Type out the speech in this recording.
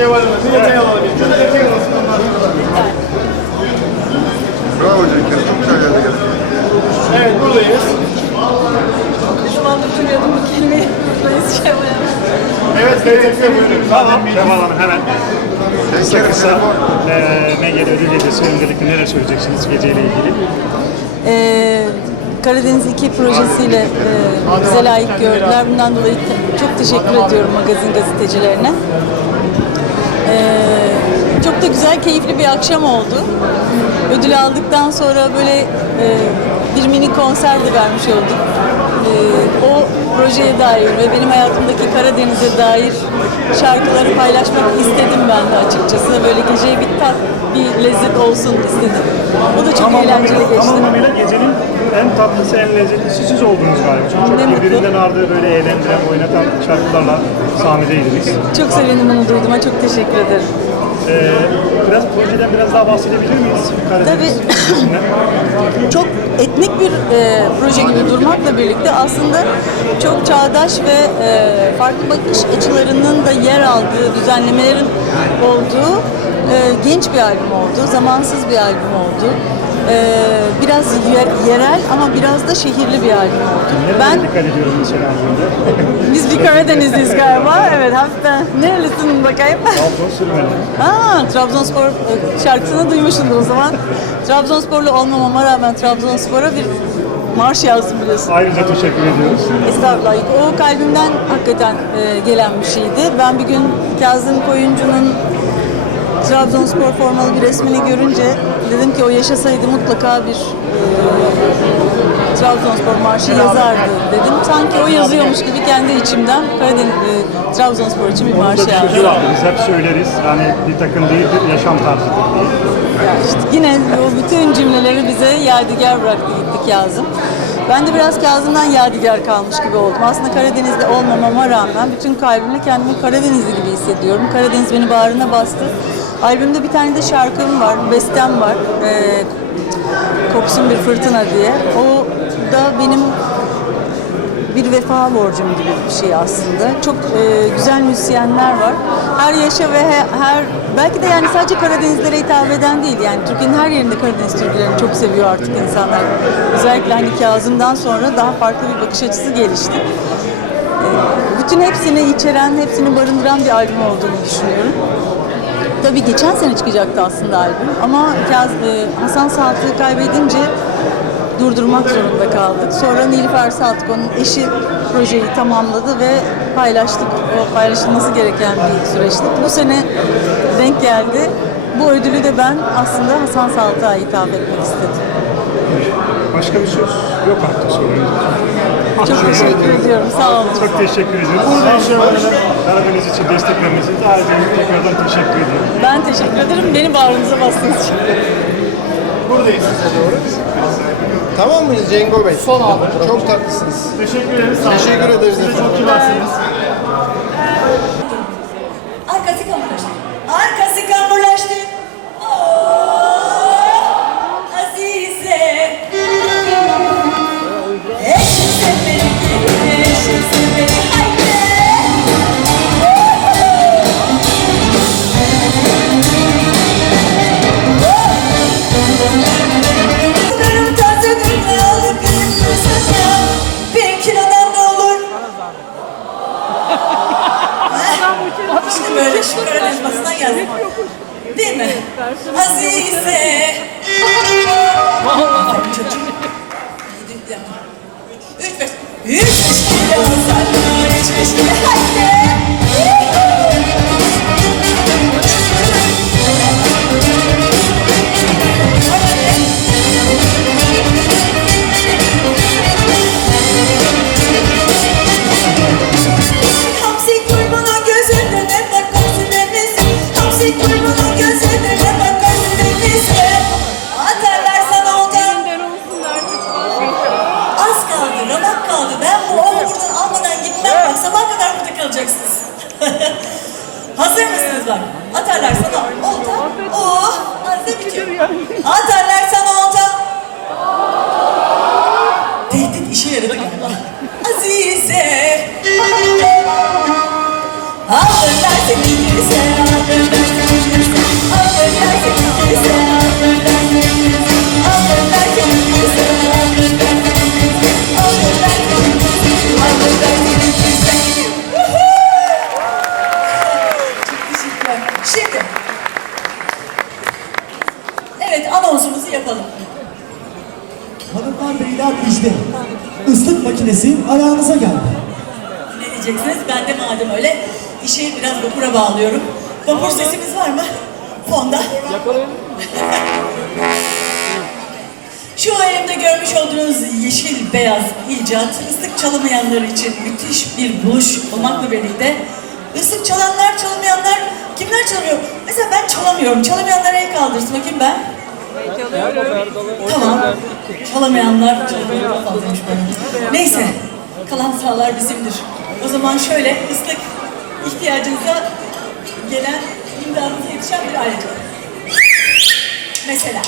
Şevval Hanım, bir detay alalım. Şöyle detay alalım. Bravo Cenk, çok güzel yerde geldin. Evet, buradayız. Ne zamandır duyuyordum bu kelimeyi. Buradayız Şevval Hanım. Evet, Beytepe buyurun. Tamam, Kemal Hanım hemen kısa kısa eee MGL ödül gecesi öncelikle neler söyleyeceksiniz geceyle ilgili? Ee, Karadeniz 2 projesiyle e, bize layık gördüler. Bundan dolayı te- çok teşekkür ediyorum magazin gazetecilerine. Ee, çok da güzel, keyifli bir akşam oldu. Ödül aldıktan sonra böyle e, bir mini konser de vermiş olduk. Ee, o projeye dair ve benim hayatımdaki Karadeniz'e dair şarkıları paylaşmak istedim ben de açıkçası. Böyle geceye bir tat, bir lezzet olsun istedim. O da çok eğlenceli Tam geçti. anlamıyla gecenin en tatlısı, en lezzetlisi siz oldunuz galiba. Çünkü Ne çok mutlu. birbirinden ardı böyle eğlendiren, oynatan şarkılarla sahnedeydiniz. Çok sevindim bunu duyduğuma. Çok teşekkür ederim. Eee biraz projeden biraz daha bahsedebilir miyiz? Karadeniz Tabii. Çok etnik bir e, proje gibi durmakla birlikte aslında çok çağdaş ve e, farklı bakış açılarının da yer aldığı, düzenlemelerin olduğu e, genç bir albüm oldu. Zamansız bir albüm oldu. E, biraz yer- yerel ama biraz da şehirli bir albüm oldu. Nerelere Ben dikkat ediyorum mesela albümde? biz bir Karadenizliyiz galiba. Evet hafiften. Nerelisin bakayım? Trabzon sürmeli. Ha, Trabzonspor e, şarkısını duymuşsundur o zaman. Trabzonsporlu olmamama rağmen Trabzonspor'a bir marş yazdım biliyorsun. Ayrıca teşekkür ediyoruz. Estağfurullah. O kalbimden hakikaten e, gelen bir şeydi. Ben bir gün Kazım Koyuncu'nun Trabzonspor formalı bir resmini görünce dedim ki o yaşasaydı mutlaka bir e, Trabzonspor marşı yazardı dedim. Sanki o yazıyormuş gibi kendi içimden Karadeniz, e, Trabzonspor için bir marş bir yazdım. Biz hep söyleriz. Yani bir takım değildir, yaşam tarzıdır diye. Ya işte yine o bütün cümleleri bize yadigar bıraktı gitti Kazım. Ben de biraz Kazım'dan yadigar kalmış gibi oldum. Aslında Karadeniz'de olmamama rağmen bütün kalbimle kendimi Karadenizli gibi hissediyorum. Karadeniz beni bağrına bastı. Albümde bir tane de şarkım var, bestem var. Ee, Koksun bir fırtına diye. O da benim bir vefa borcum gibi bir şey aslında. Çok e, güzel müzisyenler var. Her yaşa ve he- her belki de yani sadece Karadenizlere hitap eden değil. Yani Türkiye'nin her yerinde Karadeniz türkülerini çok seviyor artık insanlar. Özellikle hani Kazım'dan sonra daha farklı bir bakış açısı gelişti. E, bütün hepsini içeren, hepsini barındıran bir albüm olduğunu düşünüyorum. Tabii geçen sene çıkacaktı aslında albüm ama Kaz- e, Hasan Saltık'ı kaybedince durdurmak zorunda kaldık. Sonra Nilüfer Saltık'ın eşi projeyi tamamladı ve paylaştık. O paylaşılması gereken bir süreçti. Bu sene denk geldi. Bu ödülü de ben aslında Hasan Saltık'a hitap etmek istedim. Başka bir söz yok artık sorunuz. Çok teşekkür ediyorum. Sağ olun. Çok teşekkür ediyoruz. Buradayım Şevval Hanım. Karadeniz için desteklemenizi için ayrıca tekrardan teşekkür ediyorum. Ben teşekkür ederim. Beni bağrınıza bastığınız için. Buradayız size doğru. Tamam mıyız Cengo Bey? Son abi. Çok tatlısınız. Teşekkür ederiz. sağ olun. Teşekkür ederiz Siz de çok kibarsınız. 말씀 朝 Anonsumuzu yapalım. Hanımlar beyler müjde. Islık makinesi ayağınıza geldi. Ne diyeceksiniz? Ben de madem öyle işi biraz vapura bağlıyorum. Vapur sesimiz var mı? Fonda. Şu elimde görmüş olduğunuz yeşil beyaz icat ıslık çalamayanlar için müthiş bir buluş olmakla birlikte ıslık çalanlar çalamayanlar kimler çalıyor? Mesela ben çalamıyorum. Çalamayanlar el kaldırsın bakayım ben. Tamam. Çalamayanlar çalamıyor fazlamış bana. Neyse. Kalan sıralar bizimdir. O zaman şöyle ıslık ihtiyacınıza gelen imdadınıza yetişen bir alet. Mesela.